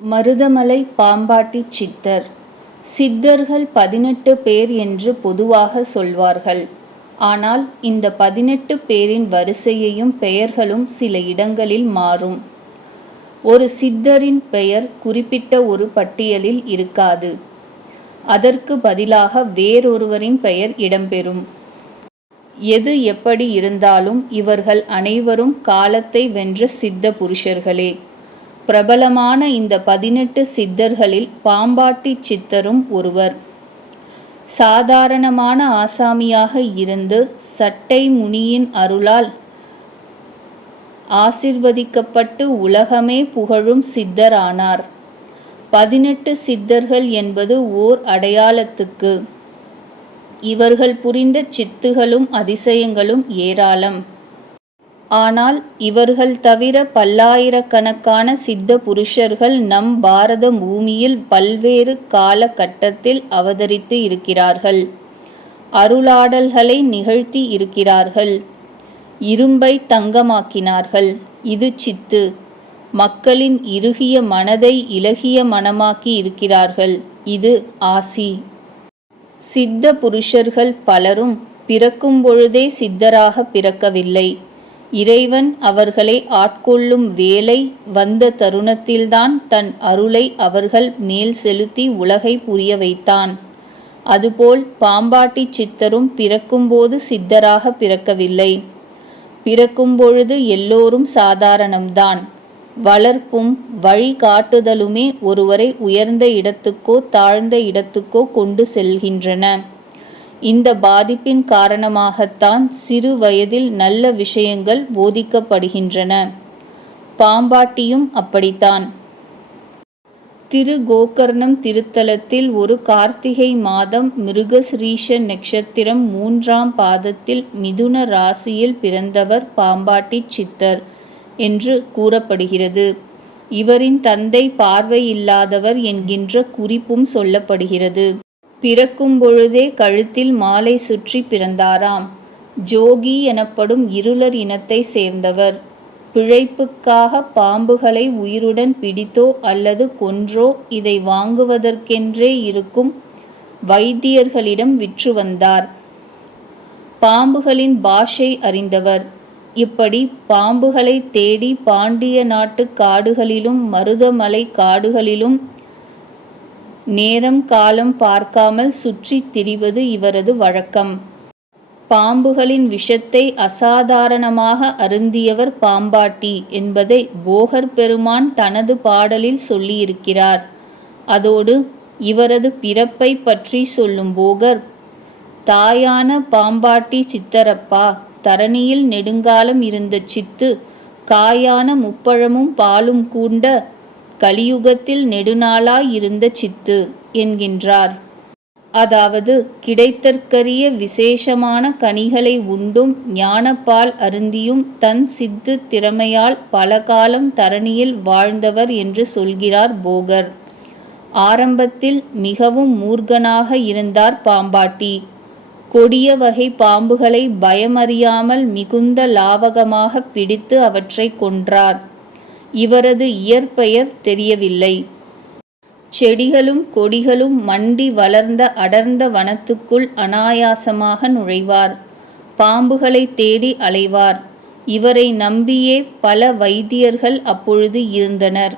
மருதமலை பாம்பாட்டி சித்தர். சித்தர்கள் 18 பேர் என்று பொதுவாக சொல்வார்கள். ஆனால் இந்த 18 பேரின் வரிசையையும் பெயர்களும் சில இடங்களில் மாறும். ஒரு சித்தரின் பெயர் குறிப்பிட்ட ஒரு பட்டியலில் இருக்காது. அதற்கு பதிலாக வேறொருவரின் பெயர் இடம்பெறும். எது எப்படி இருந்தாலும் இவர்கள் அனைவரும் காலத்தை வென்ற சித்த புருஷர்களே. பிரபலமான இந்த 18 சித்தர்களில் பாம்பாட்டி சித்தரும் ஒருவர். சாதாரணமான ஆசாமியாக இருந்து சட்டை முனியின் அருளால் ஆசிர்வதிக்கப்பட்டு உலகமே புகழும் சித்தரானார். 18 சித்தர்கள் என்பது ஓர் அடையாளத்துக்கு. இவர்கள் புரிந்த சித்துகளும் அதிசயங்களும் ஏராளம். ஆனால் இவர்கள் தவிர பல்லாயிரக்கணக்கான சித்த புருஷர்கள் நம் பாரத பூமியில் பல்வேறு கால கட்டத்தில் அவதரித்து இருக்கிறார்கள். அருளாடல்களை நிகழ்த்தி இருக்கிறார்கள். இரும்பை தங்கமாக்கினார்கள். இது சித்து. மக்களின் இறுகிய மனதை இலகிய மனமாக்கி இருக்கிறார்கள். இது ஆசி. சித்த புருஷர்கள் பலரும் பிறக்கும் பொழுதே சித்தராக பிறக்கவில்லை. இறைவன் அவர்களை ஆட்கொள்ளும் வேளை வந்த தருணத்தில்தான் தன் அருளை அவர்கள் மேல் செலுத்தி உலகை புரிய வைத்தான். அதுபோல் பாம்பாட்டி சித்தரும் பிறக்கும்போது சித்தராக பிறக்கவில்லை. பிறக்கும் பொழுது எல்லோரும் சாதாரணம்தான். வளர்ப்பும் வழிகாட்டுதலுமே ஒருவரை உயர்ந்த இடத்துக்கோ தாழ்ந்த இடத்துக்கோ கொண்டு செல்கின்றன. இந்த பாதிப்பின் காரணமாகத்தான் சிறு வயதில் நல்ல விஷயங்கள் போதிக்கப்படுகின்றன. பாம்பாட்டியும் அப்படித்தான். திரு கோகர்ணம் திருத்தலத்தில் ஒரு கார்த்திகை மாதம் மிருகசிரீஷ நட்சத்திரம் 3ஆம் பாதத்தில் மிதுன ராசியில் பிறந்தவர் பாம்பாட்டி சித்தர் என்று கூறப்படுகிறது. இவரின் தந்தை பார்வையில்லாதவர் என்கின்ற குறிப்பும் சொல்லப்படுகிறது. பிறக்கும் பொழுதே கழுத்தில் மாலை சுற்றி பிறந்தாராம். ஜோகி எனப்படும் இருளர் இனத்தை சேர்ந்தவர். பிழைப்புக்காக பாம்புகளை உயிருடன் பிடித்தோ அல்லது கொன்றோ இதை வாங்குவதற்கென்றே இருக்கும் வைத்தியர்களிடம் விற்று வந்தார். பாம்புகளின் பாஷை அறிந்தவர். இப்படி பாம்புகளை தேடி பாண்டிய நாட்டு காடுகளிலும் மருதமலை காடுகளிலும் நேரம் காலம் பார்க்காமல் சுற்றித் திரிவது இவரது வழக்கம். பாம்புகளின் விஷத்தை அசாதாரணமாக அருந்தியவர் பாம்பாட்டி என்பதை போகர் பெருமான் தனது பாடலில் சொல்லியிருக்கிறார். அதோடு இவரது பிறப்பை பற்றி சொல்லும் போகர், தாயான பாம்பாட்டி சித்தரப்பா, தரணியில் நெடுங்காலம் இருந்த சித்து, காயான முப்பழமும் பாலும் கூண்ட கலியுகத்தில் நெடுநாளாய் இருந்த சித்து என்கின்றார். அதாவது கிடைத்தற்கரிய விசேஷமான கனிகளை உண்டும் ஞானப்பால் அருந்தியும் தன் சித்து திறமையால் பல காலம் தரணியில் வாழ்ந்தவர் என்று சொல்கிறார் போகர். ஆரம்பத்தில் மிகவும் மூர்க்கனாக இருந்தார் பாம்பாட்டி. கொடிய வகை பாம்புகளை பயமறியாமல் மிகுந்த லாவகமாக பிடித்து அவற்றை கொன்றார். இவரது இயற்பெயர் தெரியவில்லை. செடிகளும் கொடிகளும் மண்டி வளர்ந்த அடர்ந்த வனத்துக்குள் அனாயாசமாக நுழைவார். பாம்புகளை தேடி அலைவார். இவரை நம்பியே பல வைத்தியர்கள் அப்பொழுது இருந்தனர்.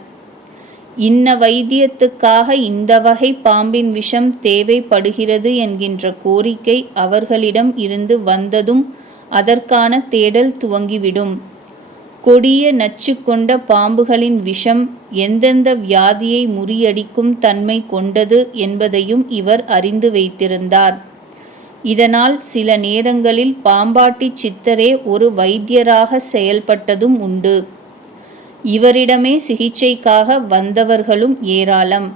இன்ன வைத்தியத்துக்காக இந்த வகை பாம்பின் விஷம் தேவைப்படுகிறது என்கின்ற கோரிக்கை அவர்களிடம் இருந்து வந்ததும் அதற்கான தேடல் துவங்கிவிடும். கொடிய நச்சு கொண்ட பாம்புகளின் விஷம் எந்தெந்த வியாதியை முறியடிக்கும் தன்மை கொண்டது என்பதையும் இவர் அறிந்து வைத்திருந்தார். இதனால் சில நேரங்களில் பாம்பாட்டி சித்தரே ஒரு வைத்தியராக செயல்பட்டதும் உண்டு. இவரிடமே சிகிச்சைக்காக வந்தவர்களும் ஏராளம்.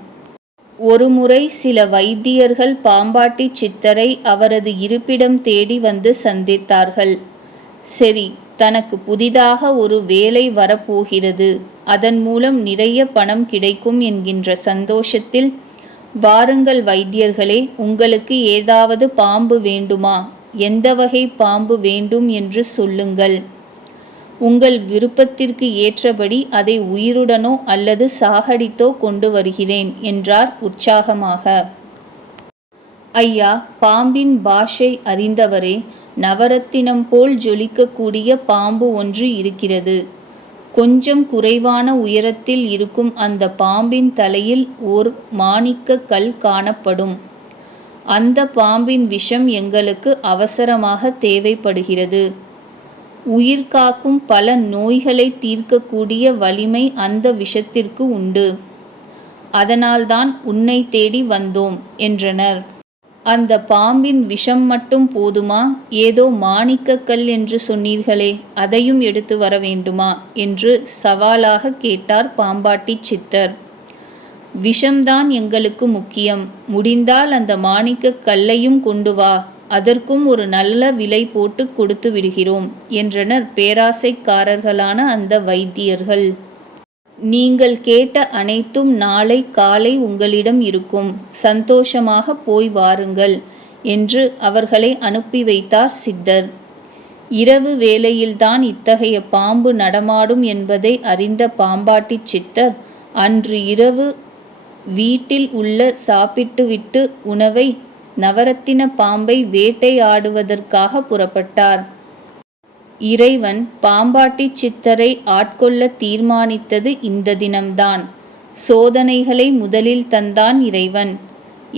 ஒருமுறை சில வைத்தியர்கள் பாம்பாட்டி சித்தரை அவரது இருப்பிடம் தேடி வந்து சந்தித்தார்கள். சரி, தனக்கு புதிதாக ஒரு வேலை வரப்போகிறது, அதன் மூலம் நிறைய பணம் கிடைக்கும் என்கின்ற சந்தோஷத்தில், வாருங்கள் வைத்தியர்களே, உங்களுக்கு ஏதாவது பாம்பு வேண்டுமா? எந்த வகை பாம்பு வேண்டும் என்று சொல்லுங்கள். உங்கள் விருப்பத்திற்கு ஏற்றபடி அதை உயிருடனோ அல்லது சாகடித்தோ கொண்டு வருகிறேன் என்றார் உற்சாகமாக. ஐயா, பாம்பின் பாஷை அறிந்தவரே, நவரத்தினம் போல் ஜொலிக்கக்கூடிய பாம்பு ஒன்று இருக்கிறது. கொஞ்சம் குறைவான உயரத்தில் இருக்கும் அந்த பாம்பின் தலையில் ஓர் மாணிக்கக் கல் காணப்படும். அந்த பாம்பின் விஷம் எங்களுக்கு அவசரமாக தேவைப்படுகிறது. உயிர் காக்கும் பல நோய்களை தீர்க்கக்கூடிய வலிமை அந்த விஷத்திற்கு உண்டு. அதனால்தான் உன்னை தேடி வந்தோம் என்றனர். அந்த பாம்பின் விஷம் மட்டும் போதுமா? ஏதோ மாணிக்கக்கல் என்று சொன்னீர்களே, அதையும் எடுத்து வர வேண்டுமா என்று சவாலாக கேட்டார் பாம்பாட்டி சித்தர். விஷம்தான் எங்களுக்கு முக்கியம். முடிந்தால் அந்த மாணிக்கக் கல்லையும் கொண்டு வா, அதற்கும் ஒரு நல்ல விலை போட்டு கொடுத்து விடுகிறோம் என்றனர் பேராசைக்காரர்களான அந்த வைத்தியர்கள். நீங்கள் கேட்ட அனைத்தும் நாளை காலை உங்களிடம் இருக்கும். சந்தோஷமாக போய் வாருங்கள் என்று அவர்களை அனுப்பி வைத்தார் சித்தர். இரவு வேளையில்தான் இத்தகைய பாம்பு நடமாடும் என்பதை அறிந்த பாம்பாட்டி சித்தர் அன்று இரவு வீட்டில் உள்ள சாப்பிட்டுவிட்டு உணவை நவரத்தின பாம்பை வேட்டையாடுவதற்காக புறப்பட்டார். இறைவன் பாம்பாட்டி சித்தரை ஆட்கொள்ள தீர்மானித்தது இந்த தினம்தான். சோதனைகளை முதலில் தந்தான் இறைவன்.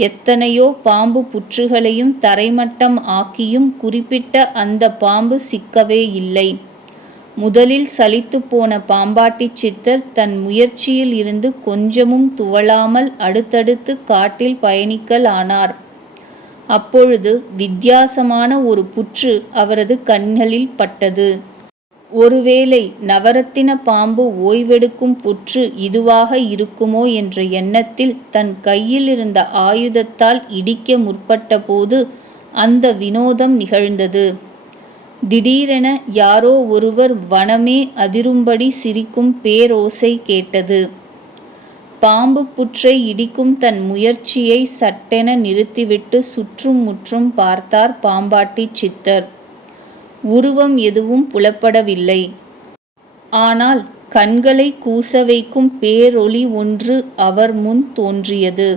எத்தனையோ பாம்பு புற்றுகளையும் தரைமட்டம் ஆக்கியும் குறிப்பிட்ட அந்த பாம்பு சிக்கவே இல்லை. முதலில் சலித்து போன பாம்பாட்டி சித்தர் தன் முயற்சியில் இருந்து கொஞ்சமும் துவளாமல் அடுத்தடுத்து காட்டில் பயணிக்கலானார். அப்பொழுது வித்தியாசமான ஒரு புற்று அவரது கண்களில் பட்டது. ஒருவேளை நவரத்தின பாம்பு ஓய்வெடுக்கும் புற்று இதுவாக இருக்குமோ என்ற எண்ணத்தில் தன் கையில் இருந்த ஆயுதத்தால் இடிக்க முற்பட்ட போது அந்த வினோதம் நிகழ்ந்தது. திடீரென யாரோ ஒருவர் வனமே அதிரும்படி சிரிக்கும் பேரோசை கேட்டது. பாம்பு புற்றை இடிக்கும் தன் முயற்சியை சட்டென நிறுத்திவிட்டு சுற்றும் முற்றும் பார்த்தார் பாம்பாட்டி சித்தர். உருவம் எதுவும் புலப்படவில்லை. ஆனால் கண்களை கூச வைக்கும் பேரொளி ஒன்று அவர் முன் தோன்றியது.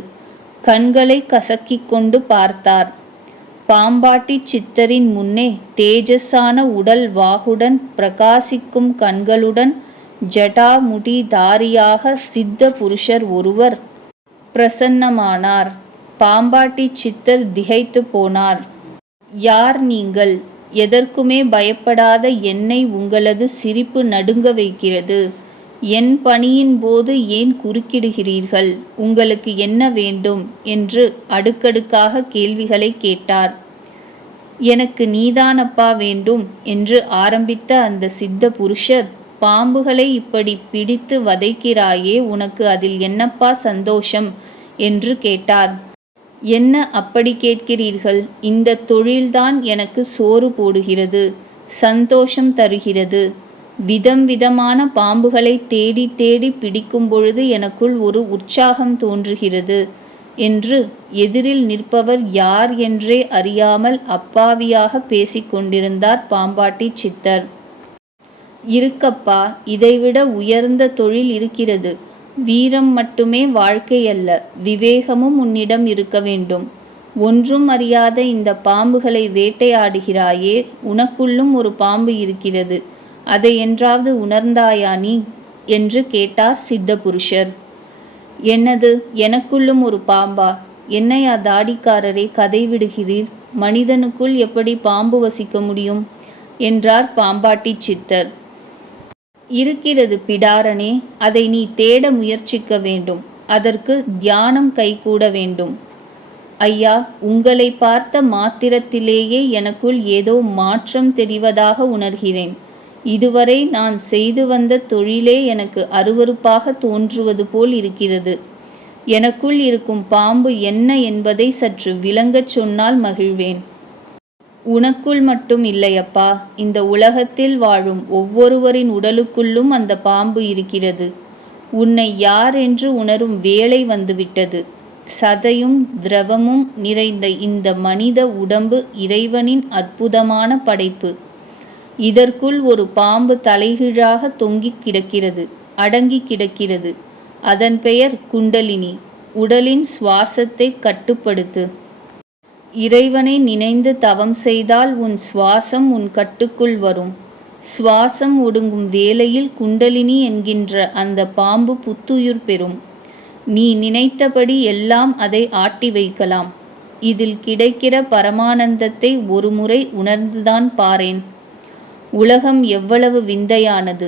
கண்களை கசக்கிக் கொண்டு பார்த்தார். பாம்பாட்டி சித்தரின் முன்னே தேஜஸான உடல் வாகுடன் பிரகாசிக்கும் கண்களுடன் ஜடாமுடிதாரியாக சித்த புருஷர் ஒருவர் பிரசன்னமானார். பாம்பாட்டி சித்தர் திகைத்து போனார். யார் நீங்கள்? எதற்குமே பயப்படாத என்னை உங்களது சிரிப்பு நடுங்க வைக்கிறது. என் பணியின் போது ஏன் குறுக்கிடுகிறீர்கள்? உங்களுக்கு என்ன வேண்டும் என்று அடுக்கடுக்காக கேள்விகளை கேட்டார். எனக்கு நீதானப்பா வேண்டும் என்று ஆரம்பித்த அந்த சித்த புருஷர், பாம்புகளை இப்படி பிடித்து வதைக்கிறாயே, உனக்கு அதில் என்னப்பா சந்தோஷம் என்று கேட்டார். என்ன அப்படி கேட்கிறீர்கள்? இந்த தொழில்தான் எனக்கு சோறு போடுகிறது, சந்தோஷம் தருகிறது. விதம் விதமான பாம்புகளை தேடி தேடி பிடிக்கும் பொழுது எனக்குள் ஒரு உற்சாகம் தோன்றுகிறது என்று எதிரில் நிற்பவர் யார் என்றே அறியாமல் அப்பாவியாக பேசிக் கொண்டிருந்தார் பாம்பாட்டி சித்தர். இருக்கப்பா, இதைவிட உயர்ந்த தொழில் இருக்கிறது. வீரம் மட்டுமே வாழ்க்கையல்ல, விவேகமும் உன்னிடம் இருக்க வேண்டும். ஒன்றும் அறியாத இந்த பாம்புகளை வேட்டையாடுகிறாயே, உனக்குள்ளும் ஒரு பாம்பு இருக்கிறது. அதை என்றாவது உணர்ந்தாயா நீ என்று கேட்டார் சித்த புருஷர். என்னது, எனக்குள்ளும் ஒரு பாம்பா? என்னையா தாடிக்காரரே கதை விடுகிறீர்? மனிதனுக்குள் எப்படி பாம்பு வசிக்க முடியும் என்றார் பாம்பாட்டி சித்தர். இருக்கிறது பிடாரனே, அதை நீ தேட முயற்சிக்க வேண்டும். அதற்கு தியானம் கைகூட வேண்டும். ஐயா, உங்களை பார்த்த மாத்திரத்திலேயே எனக்குள் ஏதோ மாற்றம் தெரிவதாக உணர்கிறேன். இதுவரை நான் செய்து வந்த தொழிலே எனக்கு அருவருப்பாக தோன்றுவது போல் இருக்கிறது. எனக்குள் இருக்கும் பாம்பு என்ன என்பதை சற்று விளங்கச் சொன்னால் மகிழ்வேன். உனக்குள் மட்டும் இல்லையப்பா, இந்த உலகத்தில் வாழும் ஒவ்வொருவரின் உடலுக்குள்ளும் அந்த பாம்பு இருக்கிறது. உன்னை யார் என்று உணரும் வேளை வந்துவிட்டது. சதையும் திரவமும் நிறைந்த இந்த மனித உடம்பு இறைவனின் அற்புதமான படைப்பு. இதற்குள் ஒரு பாம்பு தலைகீழாக தொங்கிக் கிடக்கிறது, அடங்கி கிடக்கிறது. அதன் பெயர் குண்டலினி. உடலின் சுவாசத்தை கட்டுப்படுத்து. இறைவனை நினைந்து தவம் செய்தால் உன் சுவாசம் உன் கட்டுக்குள் வரும். சுவாசம் ஒடுங்கும் வேளையில் குண்டலினி என்கின்ற அந்த பாம்பு புத்துயிர் பெறும். நீ நினைத்தபடி எல்லாம் அதை ஆட்டி வைக்கலாம். இதில் கிடைக்கிற பரமானந்தத்தை ஒரு முறை உணர்ந்துதான் பாரேன். உலகம் எவ்வளவு விந்தையானது,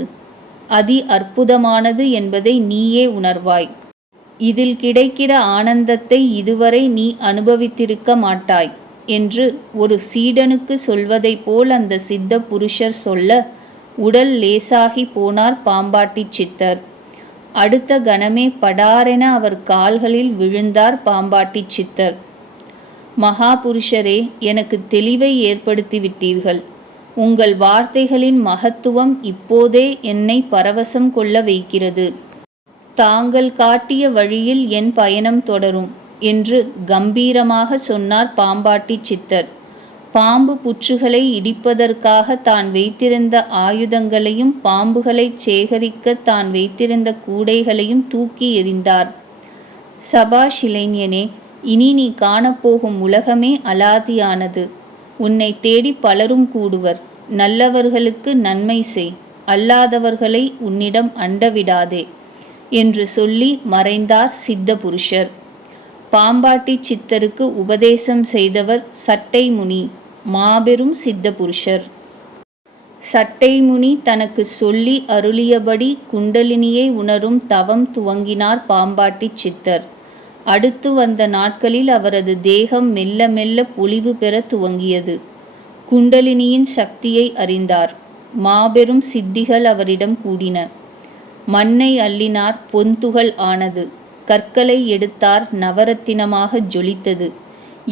அதி அற்புதமானது என்பதை நீயே உணர்வாய். இதில் கிடைக்கிற ஆனந்தத்தை இதுவரை நீ அனுபவித்திருக்க மாட்டாய் என்று ஒரு சீடனுக்கு சொல்வதைப் போல் அந்த சித்த புருஷர் சொல்ல, உடல் லேசாகி போனார் பாம்பாட்டி சித்தர். அடுத்த கணமே படாரென அவர் கால்களில் விழுந்தார் பாம்பாட்டி சித்தர். மகாபுருஷரே, எனக்கு தெளிவை ஏற்படுத்திவிட்டீர்கள். உங்கள் வார்த்தைகளின் மகத்துவம் இப்போதே என்னை பரவசம் கொள்ள வைக்கிறது. தாங்கள் காட்டிய வழியில் என் பயணம் தொடரும் என்று கம்பீரமாக சொன்னார் பாம்பாட்டி சித்தர். பாம்பு புற்றுகளை இடிப்பதற்காக தான் வைத்திருந்த ஆயுதங்களையும் பாம்புகளை சேகரிக்க தான் வைத்திருந்த கூடைகளையும் தூக்கி எறிந்தார். சபாஷ் இளைஞனே, இனி நீ காணப்போகும் உலகமே அலாதியானது. உன்னை தேடி பலரும் கூடுவர். நல்லவர்களுக்கு நன்மை செய், அல்லாதவர்களை உன்னிடம் அண்டவிடாதே என்று சொல்லி மறைந்தார் சித்த புருஷர். பாம்பாட்டி சித்தருக்கு உபதேசம் செய்தவர் சட்டை முனி, மாபெரும் சித்த புருஷர். சட்டை முனி தனக்கு சொல்லி அருளியபடி குண்டலினியை உணரும் தவம் துவங்கினார் பாம்பாட்டி சித்தர். அடுத்து வந்த நாட்களில் அவரது தேகம் மெல்ல மெல்ல பொலிவு பெற துவங்கியது. குண்டலினியின் சக்தியை அறிந்தார். மாபெரும் சித்திகள் அவரிடம் கூடின. மண்ணை அள்ளினார், பொன்துகள் ஆனது. கற்களை எடுத்தார், நவரத்தினமாக ஜொலித்தது.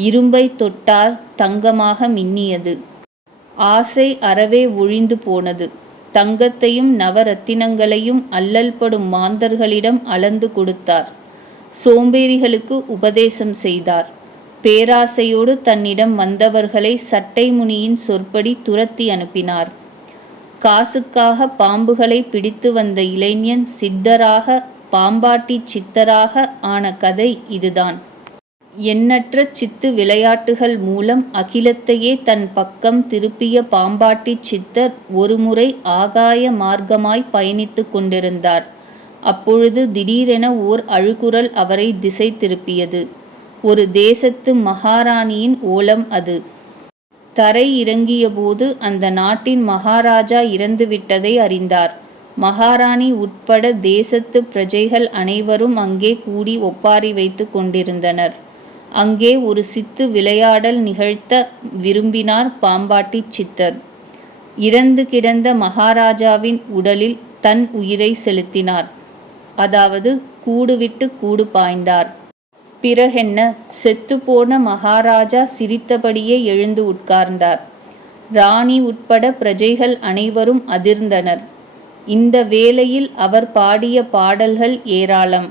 இரும்பை தொட்டார், தங்கமாக மின்னியது. ஆசை அறவே ஒழிந்து போனது. தங்கத்தையும் நவரத்தினங்களையும் அல்லல்படும் மாந்தர்களிடம் அளந்து கொடுத்தார். சோம்பேறிகளுக்கு உபதேசம் செய்தார். பேராசையோடு தன்னிடம் வந்தவர்களை சட்டை முனியின் சொற்படி துரத்தி அனுப்பினார். காசுக்காக பாம்புகளை பிடித்து வந்த இளைஞன் சித்தராக, பாம்பாட்டி சித்தராக ஆன கதை இதுதான். எண்ணற்ற சித்து விளையாட்டுகள் மூலம் அகிலத்தையே தன் பக்கம் திருப்பிய பாம்பாட்டி சித்தர் ஒருமுறை ஆகாய மார்க்கமாய் பயணித்து கொண்டிருந்தார். அப்பொழுது திடீரென ஓர் அழுகுரல் அவரை திசை திருப்பியது. ஒரு தேசத்து மகாராணியின் ஓலம் அது. தரை இறங்கியபோது அந்த நாட்டின் மகாராஜா இறந்துவிட்டதை அறிந்தார். மகாராணி உட்பட தேசத்து பிரஜைகள் அனைவரும் அங்கே கூடி ஒப்பாரி வைத்து கொண்டிருந்தனர். அங்கே ஒரு சித்து விளையாடல் நிகழ்த்த விரும்பினார் பாம்பாட்டி சித்தர். இறந்து கிடந்த மகாராஜாவின் உடலில் தன் உயிரை செலுத்தினார். அதாவது கூடுவிட்டு கூடு பாய்ந்தார். பிறகென்ன, செத்துப்போன மகாராஜா சிரித்தபடியே எழுந்து உட்கார்ந்தார். ராணி உட்பட பிரஜைகள் அனைவரும் அதிர்ந்தனர். இந்த வேளையில் அவர் பாடிய பாடல்கள் ஏராளம்.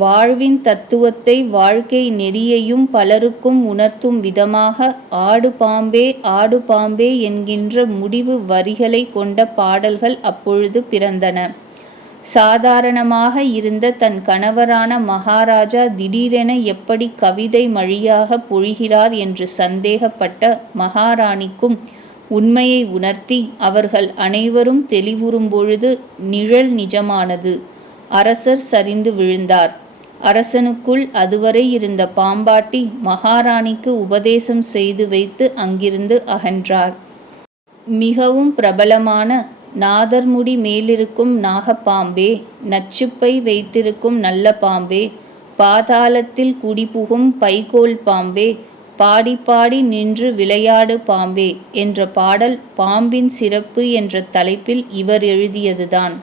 வாழ்வின் தத்துவத்தை, வாழ்க்கை நெறியையும் பலருக்கும் உணர்த்தும் விதமாக ஆடு பாம்பே ஆடு பாம்பே என்கின்ற முடிவு வரிகளை கொண்ட பாடல்கள் அப்பொழுது பிறந்தன. சாதாரணமாக இருந்த தன் கணவரான மகாராஜா திடீரென எப்படி கவிதை மழியாக பொழிகிறார் என்று சந்தேகப்பட்ட மகாராணிக்கும் உண்மையை உணர்த்தி அவர்கள் அனைவரும் தெளிவுறும் பொழுது நிழல் நிஜமானது. அரசர் சரிந்து விழுந்தார். அரசனுக்குள் அதுவரை இருந்த பாம்பாட்டி மகாராணிக்கு உபதேசம் செய்து வைத்து அங்கிருந்து அகன்றார். மிகவும் பிரபலமான நாதர்முடி மேலிருக்கும் நாகப்பாம்பே, நச்சுப்பை வைத்திருக்கும் நல்ல பாம்பே, பாதாளத்தில் குடிபுகும் பைகோல் பாம்பே, பாடி பாடி நின்று விளையாடு பாம்பே என்ற பாடல் பாம்பின் சிறப்பு என்ற தலைப்பில் இவர் எழுதியதுதான்.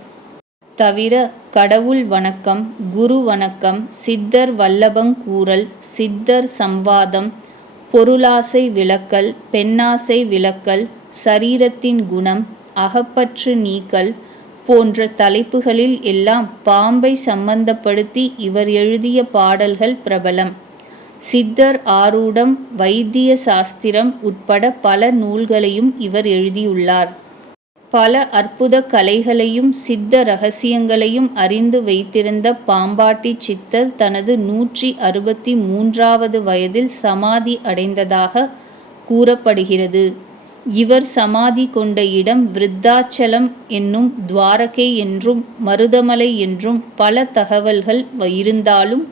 தவிர கடவுள் வணக்கம், குரு வணக்கம், சித்தர் வல்லபங்கூறல், சித்தர் சம்வாதம், பொருளாசை விலக்கல், பெண்ணாசை விலக்கல், சரீரத்தின் குணம், அகப்பற்று நீக்கல் போன்ற தலைப்புகளில் எல்லாம் பாம்பை சம்பந்தப்படுத்தி இவர் எழுதிய பாடல்கள் பிரபலம். சித்தர் ஆரூடம், வைத்திய சாஸ்திரம் உட்பட பல நூல்களையும் இவர் எழுதியுள்ளார். பல அற்புத கலைகளையும் சித்த ரகசியங்களையும் அறிந்து வைத்திருந்த பாம்பாட்டி சித்தர் தனது 163வது வயதில் சமாதி அடைந்ததாக கூறப்படுகிறது. இவர் சமாதி கொண்ட இடம் விருத்தாச்சலம் என்னும், துவாரகை என்றும், மருதமலை என்றும் பல தகவல்கள் இருந்தாலும்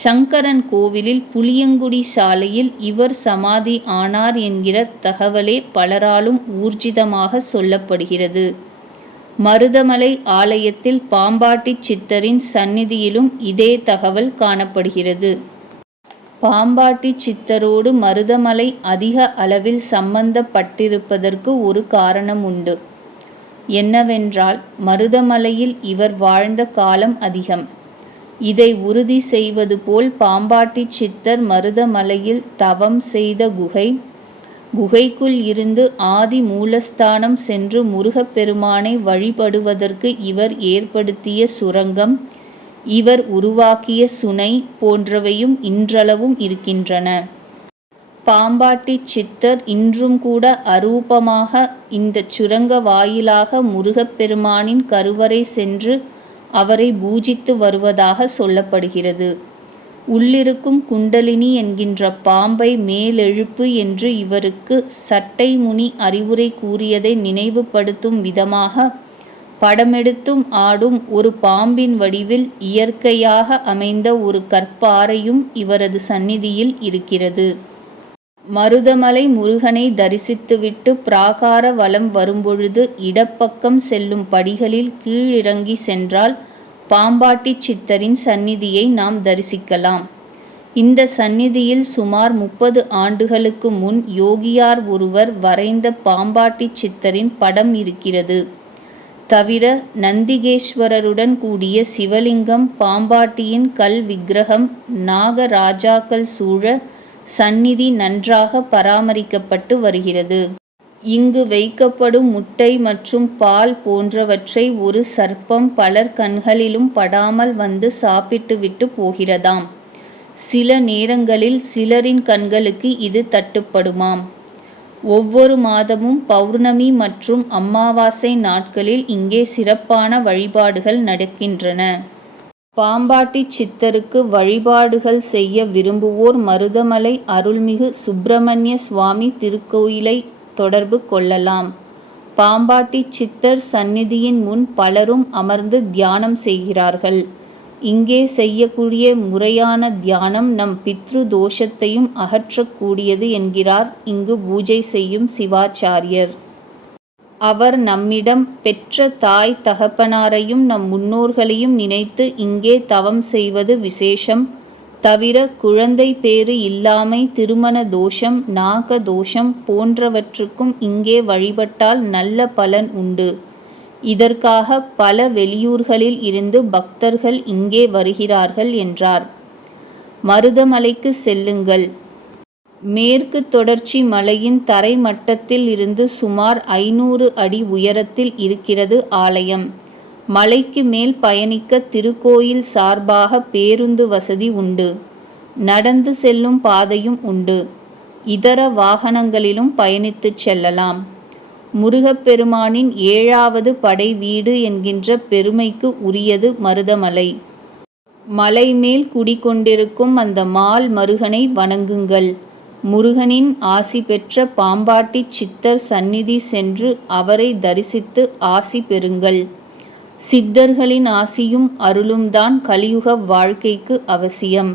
சங்கரன் கோவிலில் புளியங்குடி சாலையில் இவர் சமாதி ஆனார் என்கிற தகவலே பலராலும் ஊர்ஜிதமாக சொல்லப்படுகிறது. மருதமலை ஆலயத்தில் பாம்பாட்டி சித்தரின் சந்நிதியிலும் இதே தகவல் காணப்படுகிறது. பாம்பாட்டி சித்தரோடு மருதமலை அதிக அளவில் சம்பந்தப்பட்டிருப்பதற்கு ஒரு காரணம் உண்டு. என்னவென்றால், மருதமலையில் இவர் வாழ்ந்த காலம் அதிகம். இதை உறுதி செய்வது போல் பாம்பாட்டி சித்தர் மருதமலையில் தவம் செய்த குகைக்குள் இருந்து ஆதி மூலஸ்தானம் சென்று முருகப்பெருமானை வழிபடுவதற்கு இவர் ஏற்படுத்திய சுரங்கம், இவர் உருவாக்கிய சுனை போன்றவையும் இன்றளவும் இருக்கின்றன. பாம்பாட்டி சித்தர் இன்றும் கூட அரூபமாக இந்த சுரங்க வாயிலாக முருகப்பெருமானின் கருவறை சென்று அவரை பூஜித்து வருவதாக சொல்லப்படுகிறது. உள்ளிருக்கும் குண்டலினி என்கின்ற பாம்பை மேலெழுப்பு என்று இவருக்கு சட்டை முனி அறிவுரை கூறியதை நினைவுபடுத்தும் விதமாக படமெடுத்தும் ஆடும் ஒரு பாம்பின் வடிவில் இயற்கையாக அமைந்த ஒரு கற்பாறையும் இவரது சந்நிதியில் இருக்கிறது. மருதமலை முருகனை தரிசித்துவிட்டு பிராகார வலம் வரும்பொழுது இடப்பக்கம் செல்லும் படிகளில் கீழிறங்கி சென்றால் பாம்பாட்டி சித்தரின் சந்நிதியை நாம் தரிசிக்கலாம். இந்த சந்நிதியில் சுமார் 30 ஆண்டுகளுக்கு முன் யோகியார் ஒருவர் வரைந்த பாம்பாட்டி சித்தரின் படம் இருக்கிறது. தவிர நந்திகேஸ்வரருடன் கூடிய சிவலிங்கம், பாம்பாட்டியின் கல் விக்கிரகம், நாகராஜாக்கள் சூழ சந்நிதி நன்றாக பராமரிக்கப்பட்டு வருகிறது. இங்கு வைக்கப்படும் முட்டை மற்றும் பால் போன்றவற்றை ஒரு சர்ப்பம் பலர் கண்களிலும் படாமல் வந்து சாப்பிட்டுவிட்டு போகிறதாம். சில நேரங்களில் சிலரின் கண்களுக்கு இது தட்டுப்படுமாம். ஒவ்வொரு மாதமும் பௌர்ணமி மற்றும் அமாவாசை நாட்களில் இங்கே சிறப்பான வழிபாடுகள் நடக்கின்றன. பாம்பாட்டி சித்தருக்கு வழிபாடுகள் செய்ய விரும்புவோர் மருதமலை அருள்மிகு சுப்பிரமணிய சுவாமி திருக்கோயிலை தொடர்பு கொள்ளலாம். பாம்பாட்டி சித்தர் சந்நிதியின் முன் பலரும் அமர்ந்து தியானம் செய்கிறார்கள். இங்கே செய்யக்கூடிய முறையான தியானம் நம் பித்ரு தோஷத்தையும் அகற்றக்கூடியது என்கிறார் இங்கு பூஜை செய்யும் சிவாச்சாரியர். அவர் நம்மிடம் பெற்ற தாய் தகப்பனாரையும் நம் முன்னோர்களையும் நினைத்து இங்கே தவம் செய்வது விசேஷம். தவிர குழந்தை பேறு இல்லாமை, திருமண தோஷம், நாக தோஷம் போன்றவற்றுக்கும் இங்கே வழிபட்டால் நல்ல பலன் உண்டு. இதற்காக பல வெளியூர்களில் இருந்து பக்தர்கள் இங்கே வருகிறார்கள் என்றார். மருதமலைக்கு செல்லுங்கள். மேற்கு தொடர்ச்சி மலையின் தரை மட்டத்தில் இருந்து சுமார் 500 அடி உயரத்தில் இருக்கிறது ஆலயம். மலைக்கு மேல் பயணிக்க திருக்கோயில் சார்பாக பேருந்து வசதி உண்டு. நடந்து செல்லும் பாதையும் உண்டு. இதர வாகனங்களிலும் பயணித்துச் செல்லலாம். முருகப்பெருமானின் 7வது படை வீடு என்கின்ற பெருமைக்கு உரியது மருதமலை. மலை மேல் குடிகொண்டிருக்கும் அந்த மால் மருகனை வணங்குங்கள். முருகனின் ஆசி பெற்ற பாம்பாட்டி சித்தர் சந்நிதி சென்று அவரை தரிசித்து ஆசி பெறுங்கள். சித்தர்களின் ஆசியும் அருளும் தான் கலியுக வாழ்க்கைக்கு அவசியம்.